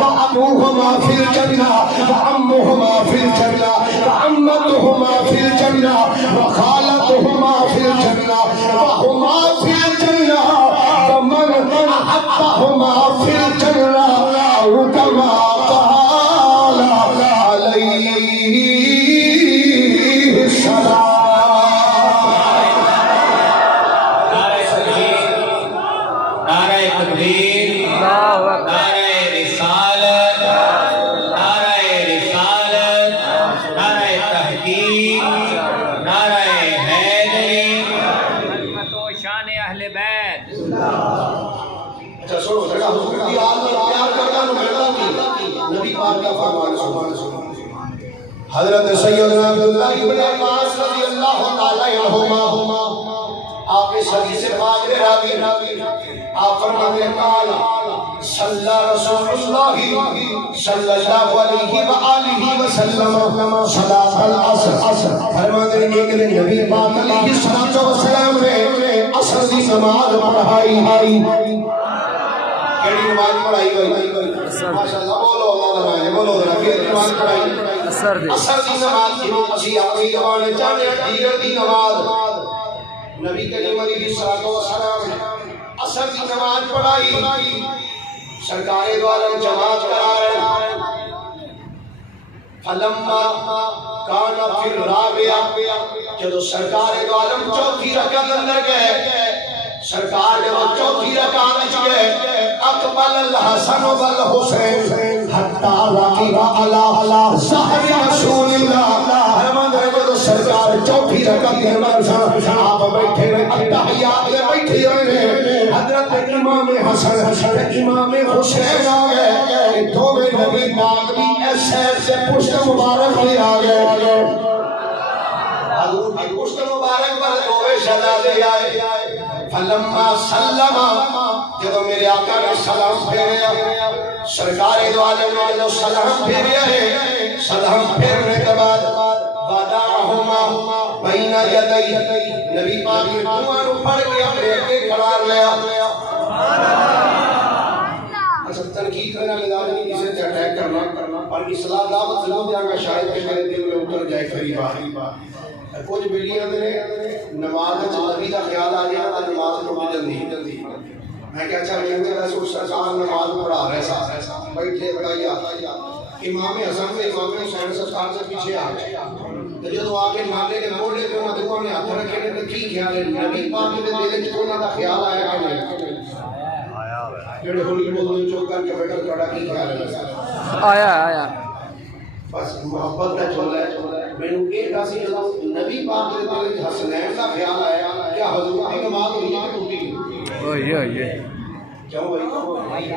وأبوهما في الجنة وعمهما في الجنة وعمتهما في الجنة وخالتهما في الجنة وهما في الجنة ومن أحبهما في الجنة أو كما قال عليه السلام. حضرت سیدنا عبداللہ ابن عباس رضی اللہ تعالی عنہما آپ اس حدیث پاک میں راوی آپ فرماتے ہیں قال صلی رسول اللہ صلی اللہ علیہ وآلہ وسلم صلاۃ العصر. فرماتے ہیں کہ نبی پاک علیہ الصلوۃ والسلام نے عصر کی نماز پڑھائی. کیڑی نماز پڑھائی ہوئی؟ ماشاءاللہ بولو اللہ نے بولو ذرا کیڑی نماز پڑھائی؟ عصر دی نماز. اسی اپنی زبان چاہتے ہیں دیگر دی نماز. نبی کریم علیہ الصلوۃ والسلام عصر دی نماز پڑھائی. سرکار دو عالم جماعت کرا رہے ہیں. فلما کان فی الرابعہ جب سرکار دو عالم چوتھی رکعت اندر گئے سرکار جب چوتھی رکعت وچ گئے اقبل الحسن والحسین حتی رقب علی ظہر رسول اللہ. فرماتے ہیں جب سرکار چوتھی رکعت کے اندر آپ بیٹھے رہے اتحیات میں بیٹھے ہوئے حضرت امام حسن امام حسین آ گئے. دونوں نبی پاک بھی ایسے سے پشت مبارک بھی آ گئے. حضور کی پشت مبارک پر دونوں شہزادے آئے. فلما سلم جب میرے آقا نے سلام پھیرا سرکار دو عالم نے جو سلام پھیرا ہے سلام پھیرنے کے بعد وداعہما بین یدی نبی پاک نے دعاؤں پڑھ کے اپنے کے قرار لیا. اچھا تنقید کرنا مزاج نہیں کسی سے اٹیک کرنا پر اصلاح دعوت ضرور دیا گا شاید کہ میرے دل میں اتر جائے قریب کچھ بیلیاں نے نماز نبی کا خیال آ گیا تو نماز پڑھو جلدی. میں کہا اچھا میں رسول سرکار نماز پڑھا رہے ساتھ بیٹھے بڑھائی آتا امام حسن میں امام حسین سرکار سے پیچھے آ گئے. جب آگے نالے کے موڑے پہ انہوں دکھوں نے ہاتھ رکھے نے کی خیال ہے نبی پاک کے دل وچ انہاں دا خیال آیا کہ نہیں جڑے ہولی بولنے چوک کر کے بیٹھا تھوڑا کی خیال ہے آیا بس محبت کا چولا ہے. میں نے ایک داسی جب نبی پاک کے دل وچ حسنین کا خیال آیا کیا حضور کی نماز ہوئی کہ ٹوٹی گئی؟ کیوں بھائی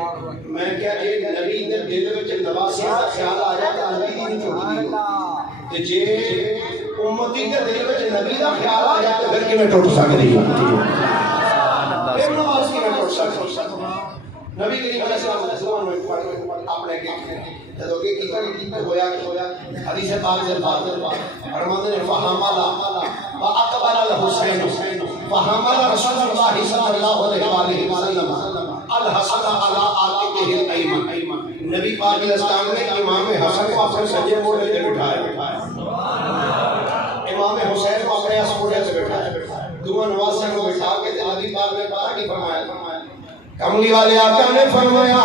میں کیا ایک نبی کے دل وچ نواسیاں کا خیال آیا کہ نبی دی نہیں ٹوٹی تے جے امتی کے دل وچ نبی دا خیال آ جائے تو پھر کیویں ٹوٹ سکدی ہے؟ پھر نماز کیویں ٹوٹ سکدی؟ نبی کریم علیہ السلام اپنے جدو کہ کیتا ہویا حدیث پاک سے فرماتے ہیں فحمل واقبل الحسین فحمل رسول اللہ صلی اللہ علیہ وسلم الحسن علی عاتقہ الایمن. نبی پاک علیہ السلام نے امام حسن کو اپنے سجے موڑے پہ بٹھایا امام حسین کو اپنے اس موڑے پہ بٹھایا دونوں نواسیوں کو بٹھا کے نبی پاک نے پارا کی فرمایا کملی والے آقا نے فرمایا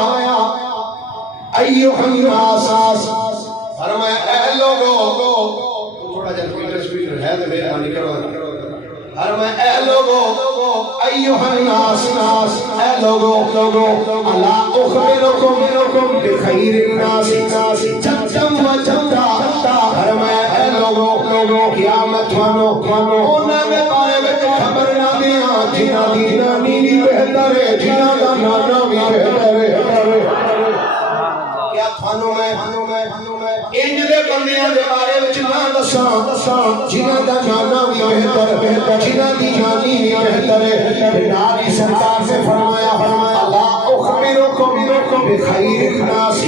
ایوہ الناس فرمایا اے لوگو تھوڑا جا سپیکر ہے تو میرے آنی کرو فرمایا اے لوگو ایوہ الناس اے لوگو اللہ اخبرکم بخیر الناس جدم و جدہ فرمایا اے لوگو قیامت انہوں نے بارے میں خبر نہ دیا جنہ دی نانی بھی بہتر ہے جنہ دا نانا بھی بہتر ہے. کیا تھانوں میں انج دے بندیاں دے بارے وچ نہ دساں جنہ دا نانا بھی بہتر جنہ دی نانی بھی بہتر ہے. ناری سرکار سے فرمایا اللہ اخبرکم بخیر الناس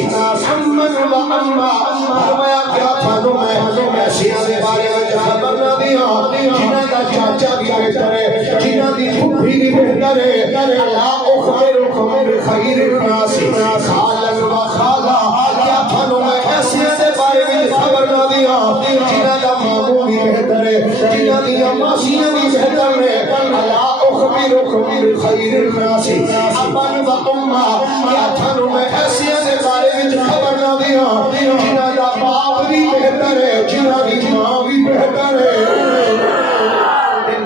امن و اما فرمایا کیا تھانوں میں ایسی دے بارے وچ خبر نہ دیا جنہ دا چاچا بھی بہتر ہے جنہ دی پھوپھی بھی بہتر ہے. اللہ اخبرکم بخیر الناس خالا و خالہ انذرکم بخیر الناس امن و امہ کیا تھانوں میں ایسیاں دے بارے وچ خبر نہ دیاں جنہاں دا باپ بھی بہتر ہے جنہاں دی ماں بھی بہتر ہے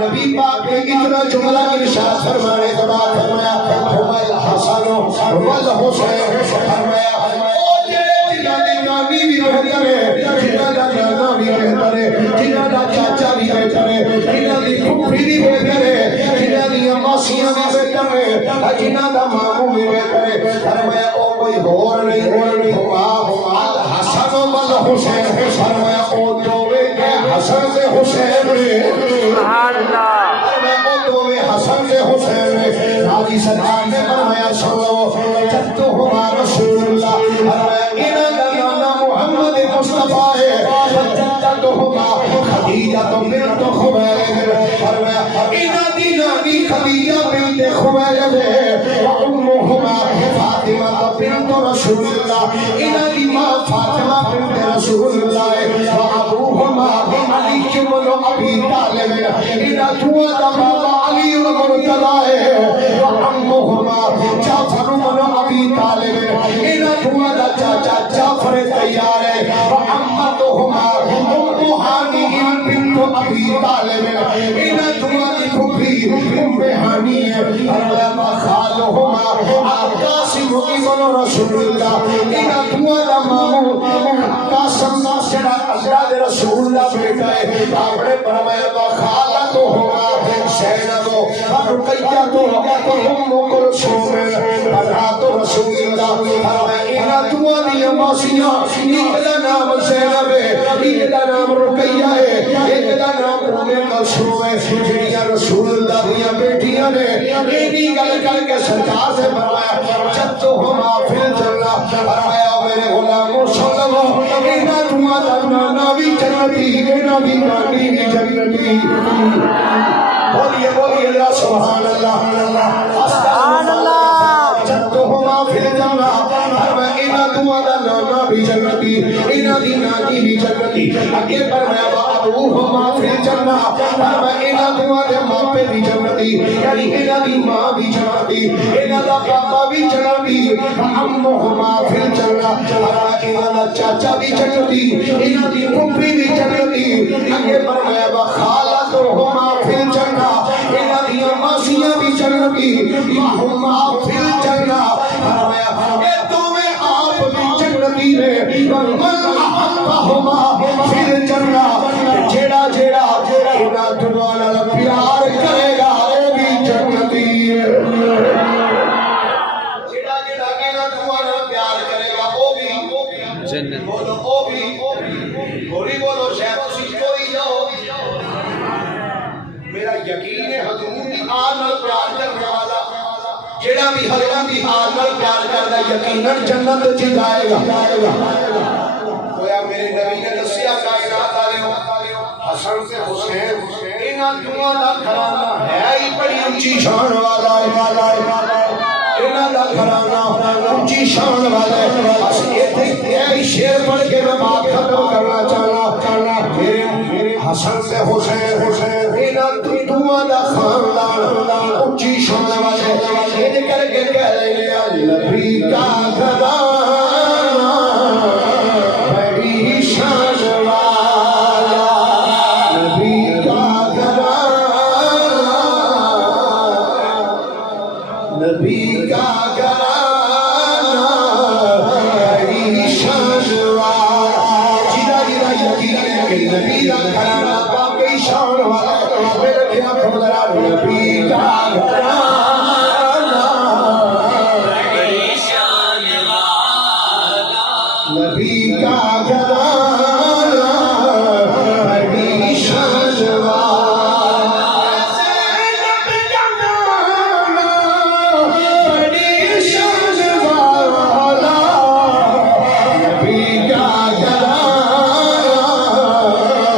نبی پاک نے اتنا جملہ ارشاد فرمانے کے بعد فرمایا ہمل حسن والحسین فرمایا او جے جنہاں دی نانی بھی بہتر ہے جنہاں دا نانا بھی بہتر ہے جنہاں دا چاچا بھی بہتر ہے جنہاں دی پھوپھی بھی بہتر ہے جنہاں دی ماسیاں بھی بہتر ہے جنہاں دا ماموں بھی بہتر ہے فرمایا او کوئی اور نہیں ہوا الحسن والحسین فرمایا او دوویں کے حسن سے حسین سبحان اللہ حسن سے حسین نے راضی سرکار نے فرمایا سنو جدہما رسول اللہ فرمایا انہاں دا نانا محمد مصطفیٰ ہے جدہما خدیجہ بنت خویلد فرمایا انہاں دی نانی خدیجہ بنت خویلد ہے وامہما فاطمہ بنت رسول اللہ انہاں دی ماں فاطمہ بنت رسول اللہ ہے وابوہما علی بن ابی طالب انہاں دعا دا بابا علی مرتضی ہے وعمہما جعفر بن ابی طالب انہاں دعا دا چاچا جعفر تیار ہے وعمتہما ام ہانی بنت ابی طالب انہاں دعا دی پھوپھی ام ہانی ہے اللہ خالہما قاسم ابن رسول اللہ انہاں دعا دا ماموں قاسم جڑا اللہ دے رسول اللہ بیٹا ہے آپ نے فرمایا خالتہما زینب رقیہ تو ام کلثوم بنات رسول اللہ فرمایا انہاں دعا دی ماسیاں ایک دا نام زینب ہے ایک دا نام رقیہ ہے ایک دا نام ام کلثوم ہے جڑیاں رسول اللہ دی بیٹیاں نے اینی گل کر کے سرکار سے فرمایا جدہما فی الجنہ فرمایا میرے غلاموں سن لو انہاں دعا دا نانا بھی جنتی انہاں دی نانی بھی جنتی بولیے اللہ سبحان اللہ سبحان اللہ جدہما فی الجنہ فرمایا انہاں دعا دا نانا بھی جنتی انہاں دی نانی بھی جنتی اگے فرمایا ابوہما فی الجنہ فرمایا انہاں دعا دے ماپے بھی جنتی یعنی انہاں دی ماں بھی جنتی انہاں دا بابا بھی جنتی امہما فی الجنہ فرمایا انہاں دا چاچا بھی جنتی انہاں دی پھوپھی بھی جنتی اگے فرمایا خالتہما فی الجنہ انہاں دی ماسیاں بھی جنتی ہما فی الجنہ فرمایا اے تمہیں آپ بھی جنتی ہے من احبہما فی الجنہ جیڑا جیڑا انہاں دعا نال پیار کرے گا وہ بھی جنتی ہے جیڑا جیڑا انہاں دعا نال پیار کرے گا وہ بھی جنت بولو وہ بھی گوری بولو شاید اسی کوئی جاؤ میرا یقین ہے حضور دی آل نال پیار کرنے والا جیڑا بھی حضور دی آل نال پیار کردا یقیناً جنت وچ جائے گا گویا میرے نبی نے دسیا کائنات والے حسن سے حسین انہاں دعا دا گھرانہ ہے ہی بڑی اونچی شان والا انہاں دا گھرانہ اونچی شان والا ہے یہ شعر پڑھ کے میں بات ختم کرنا چاہنا میرے حسن سے حسین انہاں دعا دا خاندان اونچی شان والا ہے یہ کر کے کہہ رہے ہیں نبی کا گھرانہ بڑی شان والا نبی کا گھرانہ نبی کا گھرانہ بڑی شان والا جیدہ یقین ہے کہ نبی کا گھرانہ باقی شان والا میرے کیا خبرہ نبی کا گھرانہ بڑی شان والا نبی کا گھرانہ بڑی شان والا زینب جانانا بڑی شان والا نبی کا گھرانہ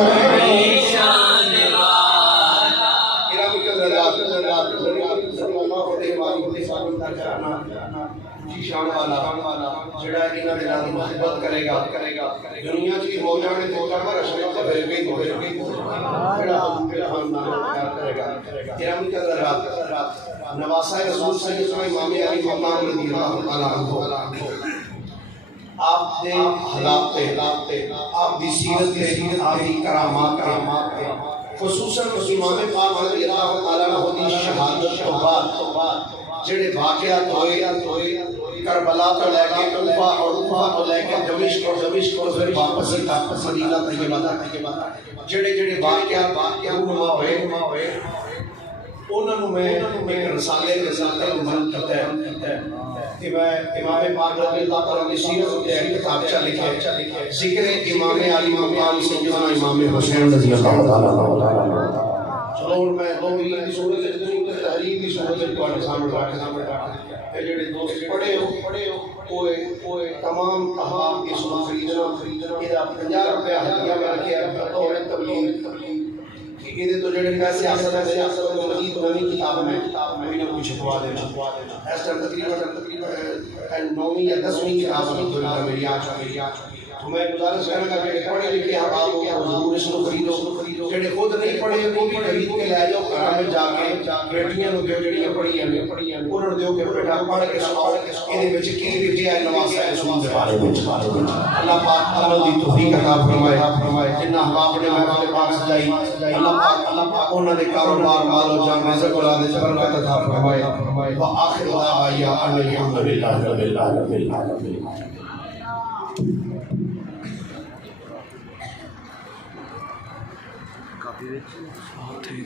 بڑی شان والا گرامی قدرات صلی اللہ علیہ وسلم کا گھرانہ جی شان والا جڑا انہاں دے نال محبت کرے گا دنیا کی ہو جانے تو کرنا رشتے سے پھر بھی کرے گا کرام کے حضرات نواسہ رسول سیدنا امام علی مقام رضی اللہ تعالیٰ عنہ آپ دے حالات تے آپ دی سیرت تے آپ دی کرامات خصوصاً امام پاک رضی اللہ تعالیٰ عنہ دی شہادت تو بعد جڑے واقعات ہوئے کربلا تو لے کے کوفہ اور کوفہ تو لے کے دمشق اور پھر واپس مدینہ طیبہ جڑے واقعات رونما ہوئے انہوں میں ایک رسالے منظم کرتا ہے کہ میں امام پاک رضی اللہ تعالیٰ کی سیرت سے ایک کتابچہ لکھے ذکر امام علی مقام سیدنا امام حسین رضی اللہ تعالیٰ چلو میں دو ملت کی صورت سے تحریر کی صورت سے کو سامنے رکھا ہے جڑے دوست پڑھے ہو وہ تمام احباب کی صورت خریدنا یہ 50 روپے ہدیہ میں رکھے بطور تبلیغ یہ تو جڑے پیسے سیاست میں مزید نئی کتاب میں انہیں کو چھپوا دینا اس طرح تقریباً 9ویں یا 10ویں کتاب الحمدللہ میری آج تو میں گزارش کرنا کہ پڑھے لکھے احباب ہو ضرور اس کو خریدو جڑے خود نہیں پڑھے وہ بھی خرید کے لے جاؤ گھر میں جا کے بیٹیاں نو دیو جڑیاں پڑھیاں انہوں نے دیو کہ بیٹا پڑھ کے سناؤ یہ وچ کی لکھیا ہے نواسہ رسول دے بارے میں اللہ پاک عمل دی توفیق عطا فرمائے جن احباب نے محفل پاک سجائی اللہ پاک انہاں دے کاروبار مال و جان رزق اولاد وچ برکت عطا فرمائے وآخر دعوانا ان الحمدللہ رب العالمین بہت ہی